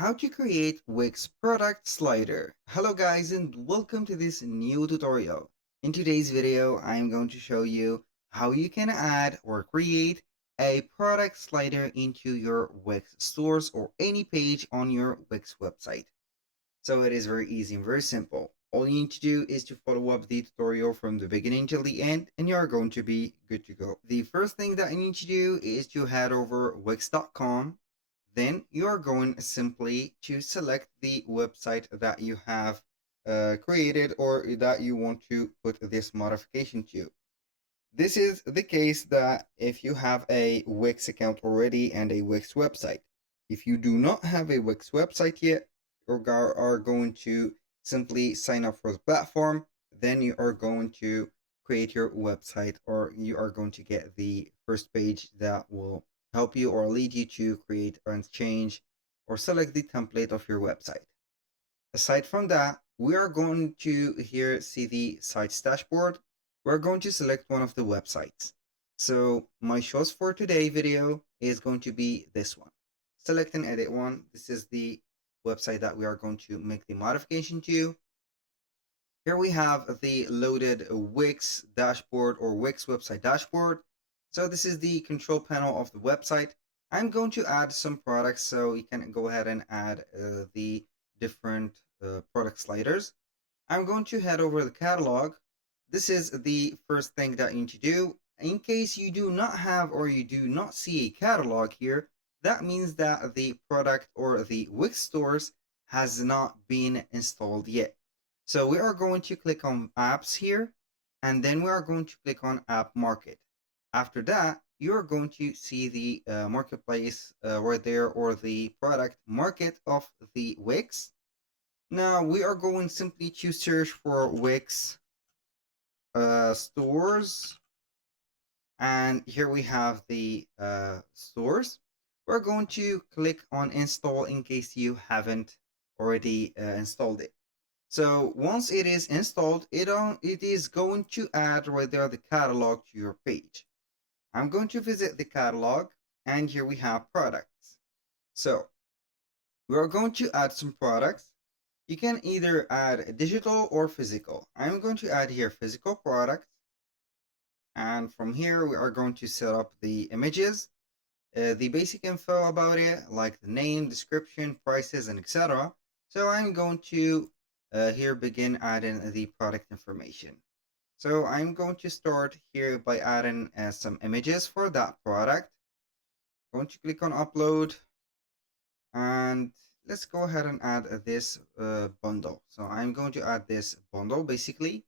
How to create Wix Product Slider. Hello guys and welcome to this new tutorial. In today's video, I'm going to show you how you can add or create a product slider into your Wix stores or any page on your Wix website. So it is very easy and very simple. All you need to do is to follow up the tutorial from the beginning till the end and you're going to be good to go. The first thing that you need to do is to head over wix.com. Then you are going simply to select the website that you have created or that you want to put this modification to. This is the case that if you have a Wix account already and a Wix website. If you do not have a Wix website yet, you are going to simply sign up for the platform. Then you are going to create your website, or you are going to get the first page that will help you or lead you to create and change or select the template of your website. Aside from that, we are going to here see the sites dashboard. We're going to select one of the websites. So my choice for today video is going to be this one. Select and edit one. This is the website that we are going to make the modification to. Here we have the loaded Wix dashboard or Wix website dashboard. So this is the control panel of the website. I'm going to add some products, so you can go ahead and add the different product sliders. I'm going to head over the catalog. This is the first thing that you need to do. In case you do not have or you do not see a catalog here, that means that the product or the Wix stores has not been installed yet. So we are going to click on apps here, and then we are going to click on app market. After that, you're going to see the marketplace right there, or the product market of the Wix. Now we are going simply to search for Wix stores, and here we have the stores. We're going to click on install in case you haven't already installed it. So once it is installed, it is going to add right there the catalog to your page. I'm going to visit the catalog, and here we have products. So we are going to add some products. You can either add digital or physical. I'm going to add here physical products. And from here, we are going to set up the images, the basic info about it, like the name, description, prices, and etc. So I'm going to here begin adding the product information. So I'm going to start here by adding some images for that product. I'm going to click on upload, and let's go ahead and add this bundle. So I'm going to add this bundle. Basically,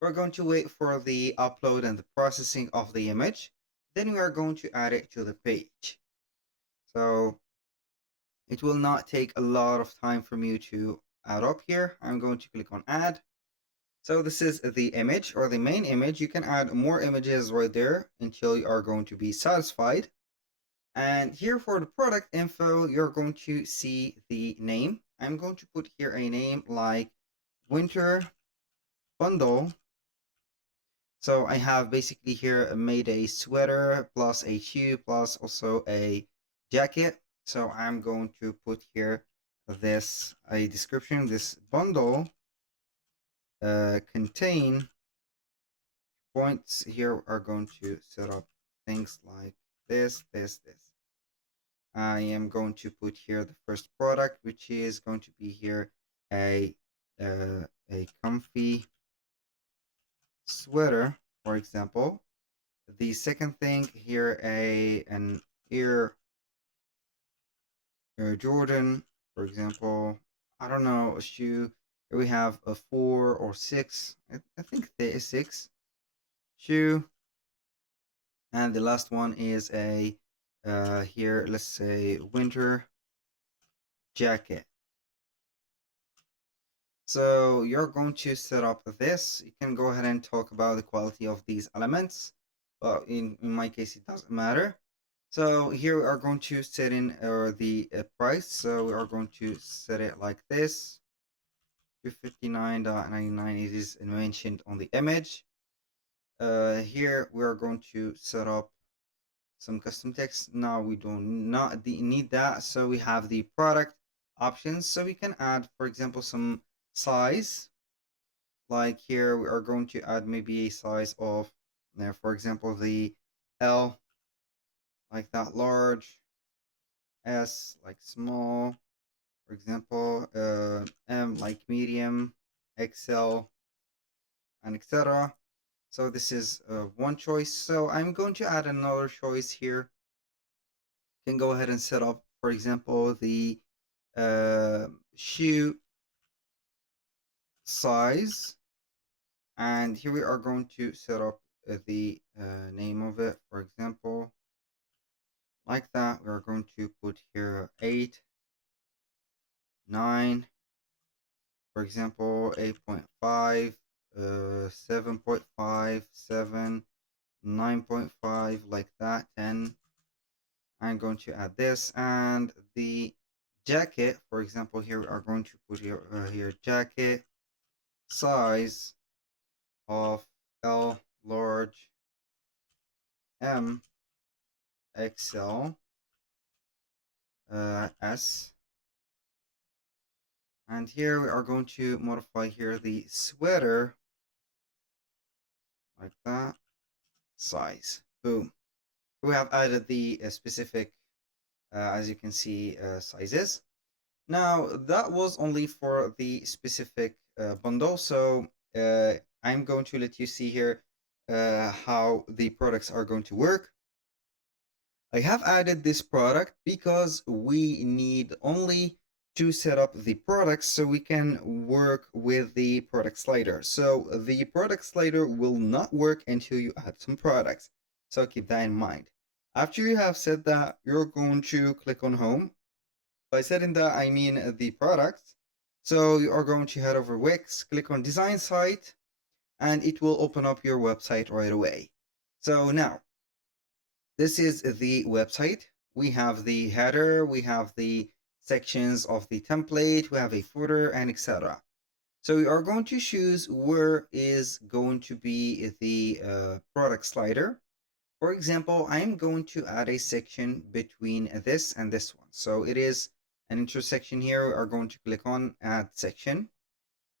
we're going to wait for the upload and the processing of the image. Then we are going to add it to the page. So it will not take a lot of time for me to add up here. I'm going to click on add. So this is the image or the main image. You can add more images right there until you are going to be satisfied. And here for the product info, you're going to see the name. I'm going to put here a name like winter bundle. So I have basically here made a sweater plus a shoe plus also a jacket. So I'm going to put here this a description. This bundle contain points. Here are going to set up things like this. I am going to put here the first product, which is going to be here a comfy sweater, for example. The second thing here, an Air Jordan, for example. I don't know, a shoe. Here we have a 4 or 6. I think there is 6 shoe. And the last one is a here, let's say winter jacket. So you're going to set up this. You can go ahead and talk about the quality of these elements, but in my case it doesn't matter. So here we are going to set in the price. So we are going to set it like this, 259.99. It is mentioned on the image. Here we are going to set up some custom text. Now we do not need that. So we have the product options. So we can add, for example, some size. Like here, we are going to add maybe a size of, for example, the L, like that, large, S, like small, for example, M, like medium, XL, and etc. So this is one choice. So I'm going to add another choice here. You can go ahead and set up, for example, the shoe size. And here we are going to set up the name of it, for example, like that. We're going to put here 8, 9, for example, 8.5, 7.5, 7, 9.5, like that, 10. I'm going to add this, and the jacket, for example, here we are going to put here jacket size of L, large, M, XL, S. And here we are going to modify here the sweater, like that, size. Boom. We have added the specific, as you can see, sizes. Now, that was only for the specific bundle. So I'm going to let you see here how the products are going to work. I have added this product because we need only to set up the products so we can work with the product slider. So the product slider will not work until you add some products. So keep that in mind. After you have said that, you're going to click on home. By setting that, I mean the products. So you are going to head over Wix, click on design site, and it will open up your website right away. So now, this is the website. We have the header, we have the sections of the template, we have a footer, and etc. So we are going to choose where is going to be the product slider. For example, I'm going to add a section between this and this one. So it is an intersection here. We are going to click on add section.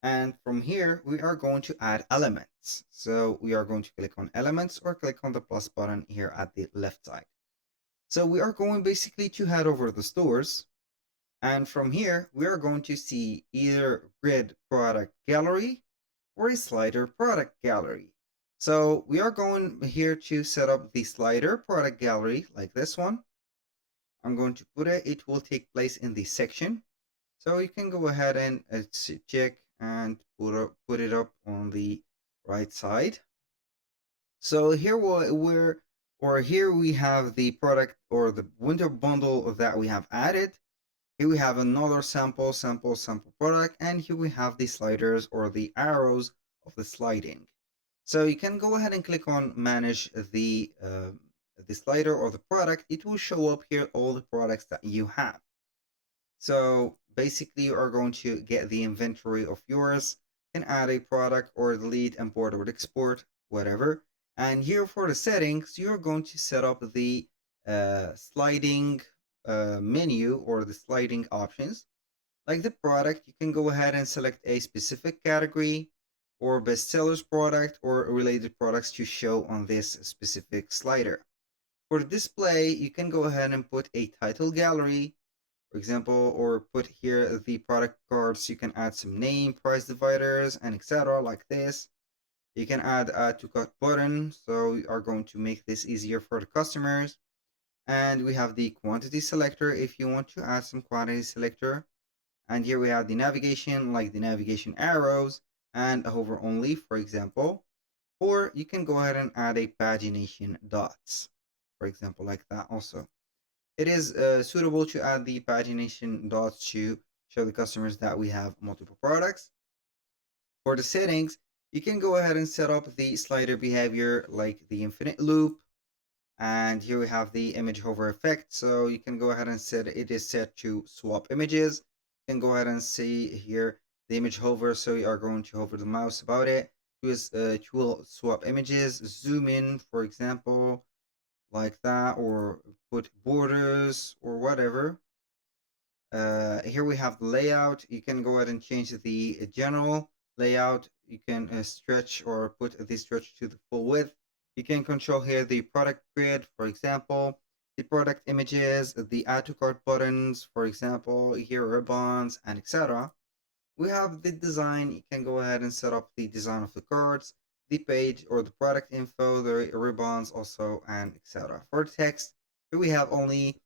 And from here, we are going to add elements. So we are going to click on elements or click on the plus button here at the left side. So we are going basically to head over the stores. And from here, we are going to see either grid product gallery or a slider product gallery. So we are going here to set up the slider product gallery like this one. I'm going to put it, it will take place in the section. So you can go ahead and check and put it up on the right side. So here here we have the product or the winter bundle that we have added. Here we have another sample product, and here we have the sliders or the arrows of the sliding. So you can go ahead and click on manage the slider or the product. It will show up here all the products that you have. So basically you are going to get the inventory of yours, and add a product or delete, import or export, whatever. And here for the settings, you're going to set up the sliding menu or the sliding options. Like the product, you can go ahead and select a specific category or bestsellers product or related products to show on this specific slider. For the display, you can go ahead and put a title gallery, for example, or put here the product cards. You can add some name, price dividers, and etc. like this. You can add a to cut button, so we are going to make this easier for the customers. And we have the quantity selector if you want to add some quantity selector. And here we have the navigation, like the navigation arrows, and a hover only, for example. Or you can go ahead and add a pagination dots, for example, like that also. It is suitable to add the pagination dots to show the customers that we have multiple products. For the settings, you can go ahead and set up the slider behavior like the infinite loop. And here we have the image hover effect. So you can go ahead and set it is set to swap images. You can go ahead and see here the image hover. So you are going to hover the mouse about it. It will swap images, zoom in, for example, like that, or put borders or whatever. Here we have the layout. You can go ahead and change the general layout. You can stretch or put the stretch to the full width. You can control here the product grid, for example, the product images, the add to cart buttons, for example, here ribbons, and etc. We have the design. You can go ahead and set up the design of the cards, the page or the product info, the ribbons also, and etc. For text, here we have only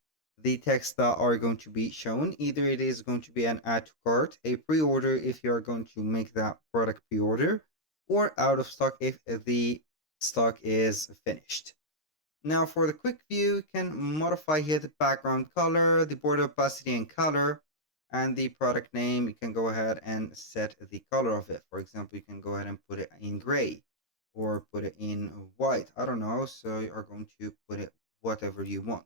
the text that are going to be shown. Either it is going to be an add to cart, a pre-order if you are going to make that product pre-order, or out of stock if the stock is finished. Now for the quick view, you can modify here the background color, the border opacity and color, and the product name. You can go ahead and set the color of it. For example, you can go ahead and put it in gray or put it in white. I don't know. So you are going to put it whatever you want.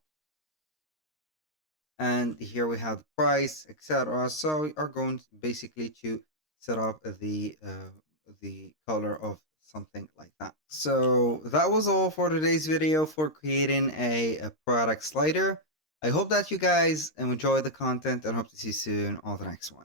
And here we have the price, etc. So we are going basically to set up the color of something like that. So that was all for today's video for creating a product slider. I hope that you guys enjoy the content and hope to see you soon on the next one.